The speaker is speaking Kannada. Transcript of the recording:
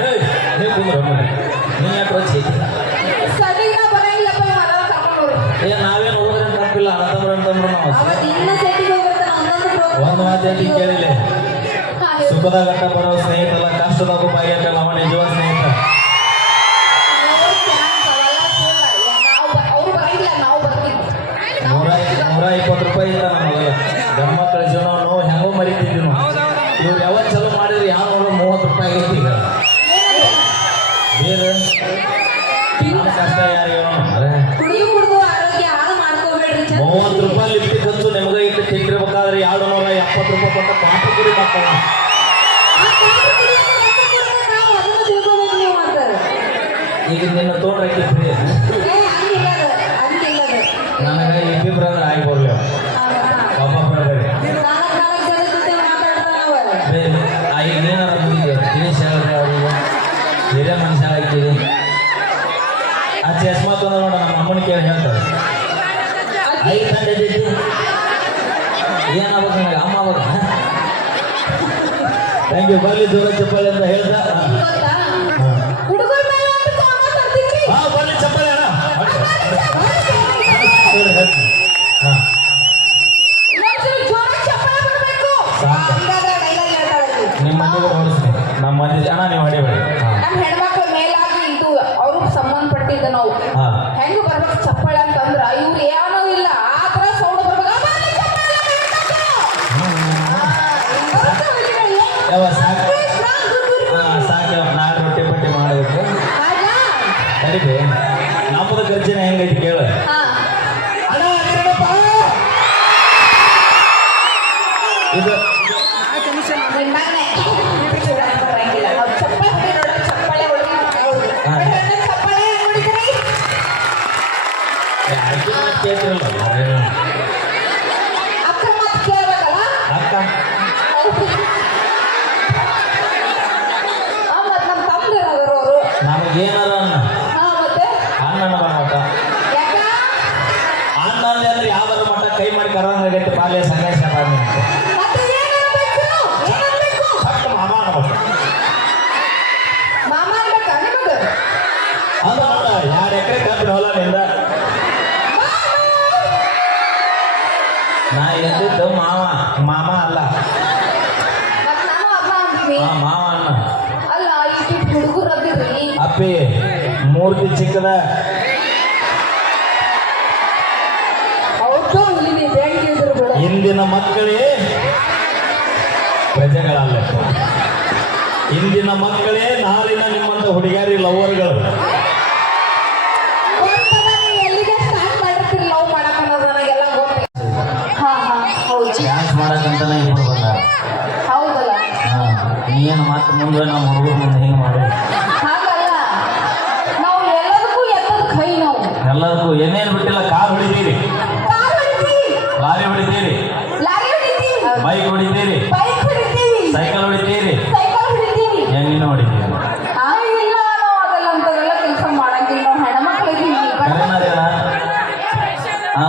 ನೀ ಯಾಕೆ ರಚಿ ಏ ನಾವೇನು ಹೋಗೋದ್ರೇನು ತಪ್ಪಿಲ್ಲ ಅಣ್ಣತಮ್ರ ಅಂತಂದ್ರು ನಾವು. ಒಂದು ಮಾತು ಕೇಳಿಲ್ಲ? ಹೇಳು. ಬರೋ ಸ್ನೇಹಿತಲ್ಲ ಕಷ್ಟದಾಗ ಬಾಯಾಕ ನಮ್ಮ ನಿಜವ ಸ್ನೇಹಿತ. ನೂರ ಇಪ್ಪತ್ತು ರೂಪಾಯಿ ಇತ್ತ ಗಂಡ ಮಕ್ಕಳ ಜೀವನ ನಾವು ಹೆಂಗೋ ಮರಿತಿದ್ವಿ ನಾವು ಇವ್ರು ಯಾವತ್ತು ಚಲೋ ಈಗ ನಿನ್ನ ತೋಟಕ್ಕೆ ಹಾಕಿದ್ರಿ ಇಬ್ಬಿಬ್ರಂದ್ರೆ ನನಗೆ ಇಬ್ಬಿಬ್ರು ಅಂದ್ರೆ ಆಗಿ ಬರ್ಲಿ ಬೇರೆ ಜೊತೆ ಮಾತಾಡ್ತಾನವ. ಈಗ ಏನಾರ ಬಂದಿದೆ ದಿನೇಶ್ ಹೇಳಿದ್ರೆ ಅವ್ರಿಗೆ ಹಿರಿಯ ಮನುಷ್ಯ ಆಗ್ತೀವಿ ಆ ಚಸ್ಮಾ ತಂದ ನೋಡ ನಮ್ಮ ಅಮ್ಮನ ಕೇಳಿ ಹೇಳ್ತಾರೆ. ಐದು ಗಂಟೆ ಜೊತೆ ಏನಾಗ್ಬೇಕು ನನಗೆ? ಅಮ್ಮ ಆಗ್ಬೇಕು? Thank you. ಬರ್ಲಿ ಜೋರ ಚಪ್ಪಾಳೆ ಅಂತ ಹೇಳ್ದ ಆಕಿ. ನಿಮ್ಮ ಮನೆಗೆ ನಮ್ಮ ಮನೆ ಜನ ನೀವು ನಮ್ಮ ಅವ್ರಿಗೆ ನಾವು ಇವ್ರು ಹಾಂ ರೊಟ್ಟಿ ಪಟ್ಟಿ ಮಾಡಬೇಕು ಆಯ್ತಾ? ಅವ್ರು. ನಮಗೇನಾರ ಅನ್ನ ಮಾತಾ ಅಂದೆ ಅಂದ್ರೆ ಕೈ ಮಟ್ಟ ಕೈ ಮಾಡಿ ಕರಂಗಾಗೈತೆ ಪಾಲ್ಯ ಸಂಘರ್ಷ ಅಂತ ಮತ್ತೆ ಏನ್ ಅನ್ಬೇಕು? ಏನ್ ಅನ್ಬೇಕು? ಫಸ್ಟ್ ಮಾಮ ಅನ್ಬೇಕು ಮಾಮ ಅನ್ಬೇಕಾ ನಿಮಗ? ಅದು ನೋಡ ಕಬ್ಬಿನ ಹೊಲ ನಿಂದ ನಾ ಎಂದಿದ್ದು ಮಾವ ಮಾಮ ಅಲ್ಲ. ಮಾವ ಅಣ್ಣ ಅಪ್ಪಿ ಮೂರ್ತಿ ಚಿಕ್ಕದ. ಇಂದಿನ ಮಕ್ಕಳೇ ಪ್ರಜೆಗಳಲ್ಲ ಇಂದಿನ ಮಕ್ಕಳೇ ನಾಳಿನ ನಿಮ್ಮಂತ ಹುಡುಗಿಯರಿ ಲವರ್ಗಳು. ನೀನು ಮತ್ತೆ ಮುಂದೆ ನಮ್ಮ ಹುಡುಗರು ಮುಂದೆ ಹೆಂಗೆ ಮಾಡೋದು? ನಾವು ಎಲ್ಲದಕ್ಕೂ ಎತ್ತದ ಕೈ ನಾವು. ಎಲ್ಲದಕ್ಕೂ ಏನೇನು ಬಿಟ್ಟಿಲ್ಲ ಕಾರ್ ಹೊಡಿತೀರಿ. ಲಾರಿ ಹೊಡಿತೀರಿ. ಬೈಕ್ ಹೊಡಿತೀರಿ. ಸೈಕಲ್ ಹೊಡಿತೀರಿ. ಹೆಂಗಿನ ಹೊಡಿತೀರಿ. ಹಾ